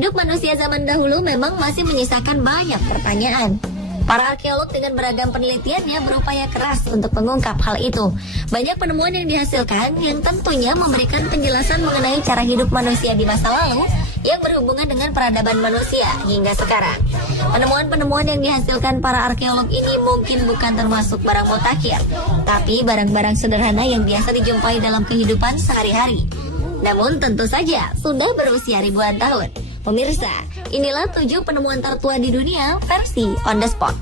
Hidup manusia zaman dahulu memang masih menyisakan banyak pertanyaan. Para arkeolog dengan beragam penelitiannya berupaya keras untuk mengungkap hal itu. Banyak penemuan yang dihasilkan yang tentunya memberikan penjelasan mengenai cara hidup manusia di masa lalu yang berhubungan dengan peradaban manusia hingga sekarang. Penemuan-penemuan yang dihasilkan para arkeolog ini mungkin bukan termasuk barang mutakhir, tapi barang-barang sederhana yang biasa dijumpai dalam kehidupan sehari-hari. Namun tentu saja sudah berusia ribuan tahun. Pemirsa, inilah 7 penemuan tertua di dunia versi On The Spot.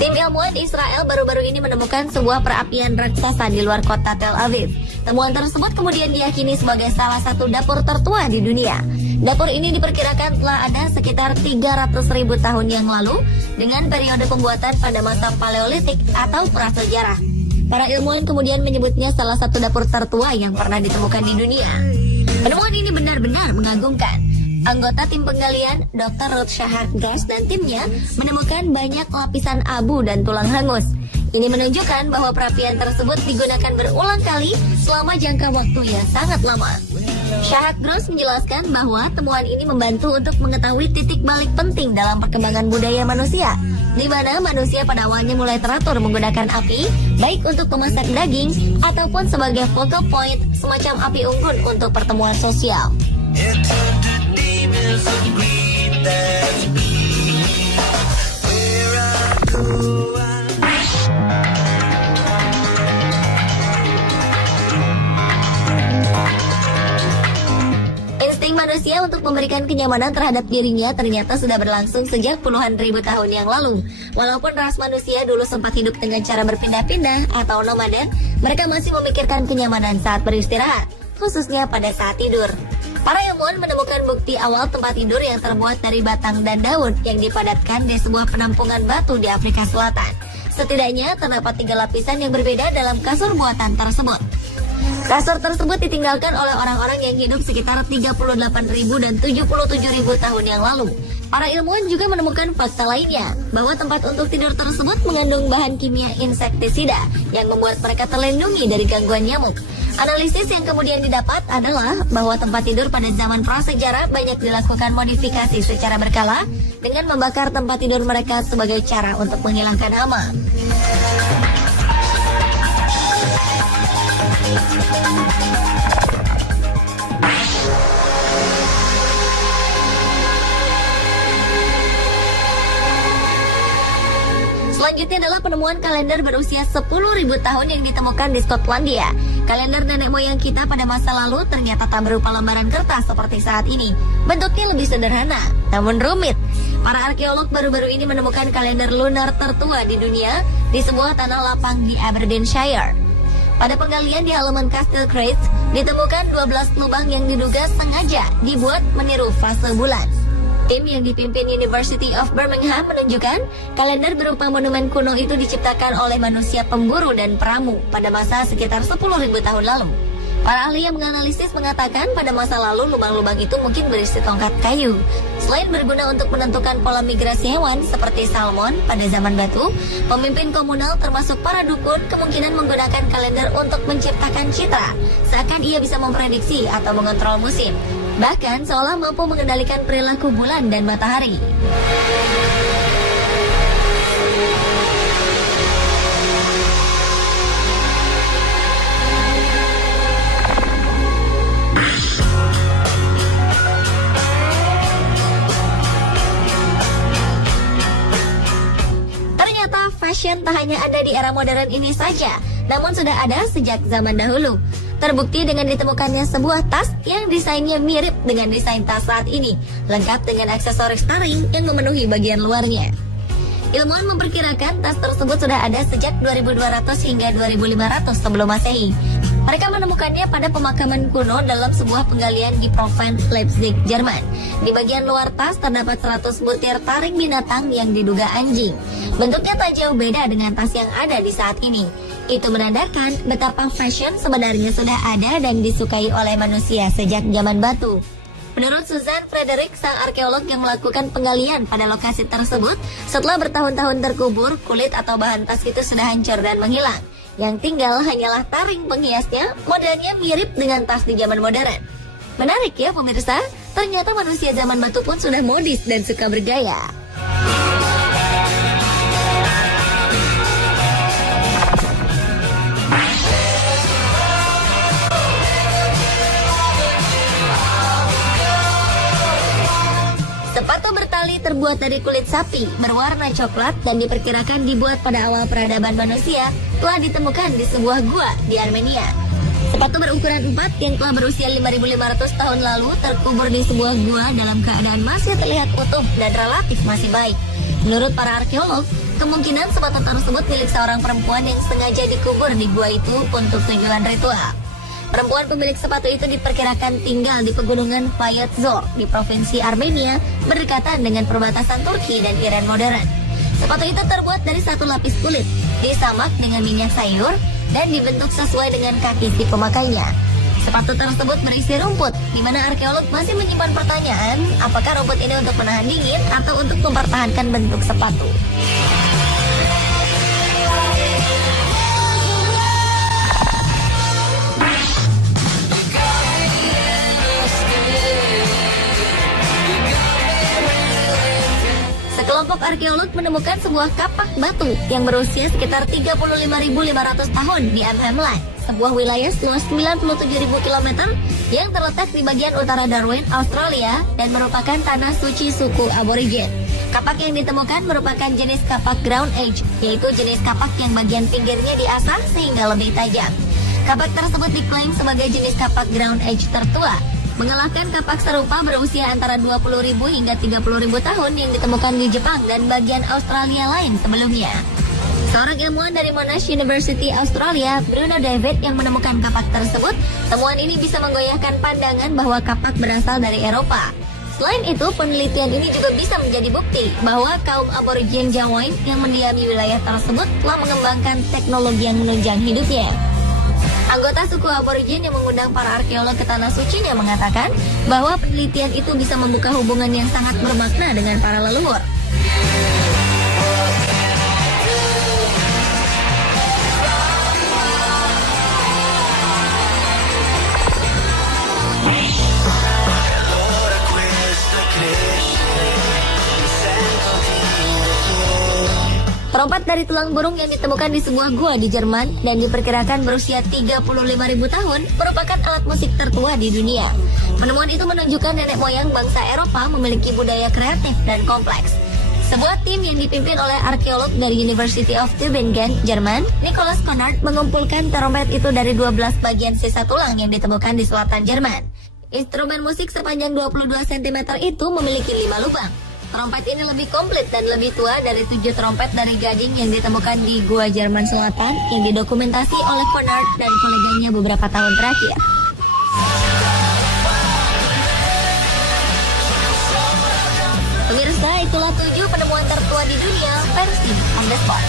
Tim ilmuwan Israel baru-baru ini menemukan sebuah perapian raksasa di luar kota Tel Aviv. Temuan tersebut kemudian diyakini sebagai salah satu dapur tertua di dunia. Dapur ini diperkirakan telah ada sekitar 300.000 tahun yang lalu dengan periode pembuatan pada masa Paleolitik atau prasejarah. Para ilmuwan kemudian menyebutnya salah satu dapur tertua yang pernah ditemukan di dunia. Penemuan ini benar-benar mengagumkan. Anggota tim penggalian, Dr. Ruth Shahar Gross dan timnya menemukan banyak lapisan abu dan tulang hangus. Ini menunjukkan bahwa perapian tersebut digunakan berulang kali selama jangka waktu yang sangat lama. Shahar Gross menjelaskan bahwa temuan ini membantu untuk mengetahui titik balik penting dalam perkembangan budaya manusia, di mana manusia pada awalnya mulai teratur menggunakan api, baik untuk memasak daging ataupun sebagai focal point semacam api unggun untuk pertemuan sosial. Manusia untuk memberikan kenyamanan terhadap dirinya ternyata sudah berlangsung sejak puluhan ribu tahun yang lalu. Walaupun ras manusia dulu sempat hidup dengan cara berpindah-pindah atau nomaden, mereka masih memikirkan kenyamanan saat beristirahat, khususnya pada saat tidur. Para ilmuwan menemukan bukti awal tempat tidur yang terbuat dari batang dan daun yang dipadatkan di sebuah penampungan batu di Afrika Selatan. Setidaknya terdapat 3 lapisan yang berbeda dalam kasur buatan tersebut. Kasur tersebut ditinggalkan oleh orang-orang yang hidup sekitar 38.000 dan 77.000 tahun yang lalu. Para ilmuwan juga menemukan fakta lainnya, bahwa tempat untuk tidur tersebut mengandung bahan kimia insektisida yang membuat mereka terlindungi dari gangguan nyamuk. Analisis yang kemudian didapat adalah bahwa tempat tidur pada zaman prasejarah banyak dilakukan modifikasi secara berkala dengan membakar tempat tidur mereka sebagai cara untuk menghilangkan hama. Selanjutnya adalah penemuan kalender berusia 10.000 tahun yang ditemukan di Skotlandia. Kalender nenek moyang kita pada masa lalu ternyata tak berupa lembaran kertas seperti saat ini. Bentuknya lebih sederhana, namun rumit. Para arkeolog baru-baru ini menemukan kalender lunar tertua di dunia di sebuah tanah lapang di Aberdeenshire. Pada penggalian di halaman Castle Crest, ditemukan 12 lubang yang diduga sengaja dibuat meniru fase bulan. Tim yang dipimpin University of Birmingham menunjukkan kalender berupa monumen kuno itu diciptakan oleh manusia pemburu dan peramu pada masa sekitar 10.000 tahun lalu. Para ahli yang menganalisis mengatakan pada masa lalu lubang-lubang itu mungkin berisi tongkat kayu. Selain berguna untuk menentukan pola migrasi hewan seperti salmon pada zaman batu, pemimpin komunal termasuk para dukun kemungkinan menggunakan kalender untuk menciptakan citra, seakan ia bisa memprediksi atau mengontrol musim. Bahkan seolah mampu mengendalikan perilaku bulan dan matahari. Fashion tak hanya ada di era modern ini saja, namun sudah ada sejak zaman dahulu. Terbukti dengan ditemukannya sebuah tas yang desainnya mirip dengan desain tas saat ini, lengkap dengan aksesoris taring yang memenuhi bagian luarnya. Ilmuwan memperkirakan tas tersebut sudah ada sejak 2200 hingga 2500 sebelum Masehi. Mereka menemukannya pada pemakaman kuno dalam sebuah penggalian di Provence, Leipzig, Jerman. Di bagian luar tas terdapat 100 butir taring binatang yang diduga anjing. Bentuknya tak jauh beda dengan tas yang ada di saat ini. Itu menandakan betapa fashion sebenarnya sudah ada dan disukai oleh manusia sejak zaman batu. Menurut Susan Frederick, sang arkeolog yang melakukan penggalian pada lokasi tersebut, setelah bertahun-tahun terkubur, kulit atau bahan tas itu sudah hancur dan menghilang. Yang tinggal hanyalah taring penghiasnya, modelnya mirip dengan tas di zaman modern. Menarik ya pemirsa, ternyata manusia zaman batu pun sudah modis dan suka bergaya. Sepatu bertali terbuat dari kulit sapi, berwarna coklat dan diperkirakan dibuat pada awal peradaban manusia telah ditemukan di sebuah gua di Armenia. Sepatu berukuran 4 yang telah berusia 5.500 tahun lalu terkubur di sebuah gua dalam keadaan masih terlihat utuh dan relatif masih baik. Menurut para arkeolog, kemungkinan sepatu tersebut milik seorang perempuan yang sengaja dikubur di gua itu untuk tujuan ritual. Perempuan pemilik sepatu itu diperkirakan tinggal di pegunungan Payadzor di provinsi Armenia, berdekatan dengan perbatasan Turki dan Iran modern. Sepatu itu terbuat dari satu lapis kulit, disamak dengan minyak sayur, dan dibentuk sesuai dengan kaki si pemakainya. Sepatu tersebut berisi rumput, di mana arkeolog masih menyimpan pertanyaan, apakah rumput ini untuk menahan dingin atau untuk mempertahankan bentuk sepatu. Kelompok arkeolog menemukan sebuah kapak batu yang berusia sekitar 35.500 tahun di Amhamlan, sebuah wilayah seluas 97.000 km yang terletak di bagian utara Darwin, Australia, dan merupakan tanah suci suku aborigin. Kapak yang ditemukan merupakan jenis kapak ground age, yaitu jenis kapak yang bagian pinggirnya diasah sehingga lebih tajam. Kapak tersebut diklaim sebagai jenis kapak ground age tertua, mengalahkan kapak serupa berusia antara 20.000 hingga 30.000 tahun yang ditemukan di Jepang dan bagian Australia lain sebelumnya. Seorang ilmuwan dari Monash University Australia, Bruno David, yang menemukan kapak tersebut, temuan ini bisa menggoyahkan pandangan bahwa kapak berasal dari Eropa. Selain itu, penelitian ini juga bisa menjadi bukti bahwa kaum aborigin Jawain yang mendiami wilayah tersebut telah mengembangkan teknologi yang menunjang hidupnya. Anggota suku aborigin yang mengundang para arkeolog ke tanah sucinya mengatakan bahwa penelitian itu bisa membuka hubungan yang sangat bermakna dengan para leluhur. Trompet dari tulang burung yang ditemukan di sebuah gua di Jerman dan diperkirakan berusia 35.000 tahun merupakan alat musik tertua di dunia. Penemuan itu menunjukkan nenek moyang bangsa Eropa memiliki budaya kreatif dan kompleks. Sebuah tim yang dipimpin oleh arkeolog dari University of Tübingen, Jerman, Nicholas Konrad, mengumpulkan trompet itu dari 12 bagian sisa tulang yang ditemukan di selatan Jerman. Instrumen musik sepanjang 22 cm itu memiliki 5 lubang. Trompet ini lebih komplit dan lebih tua dari 7 trompet dari gading yang ditemukan di Gua Jerman Selatan yang didokumentasi oleh Konrad dan koleganya beberapa tahun terakhir. Pemirsa, itulah 7 penemuan tertua di dunia versi On The Spot.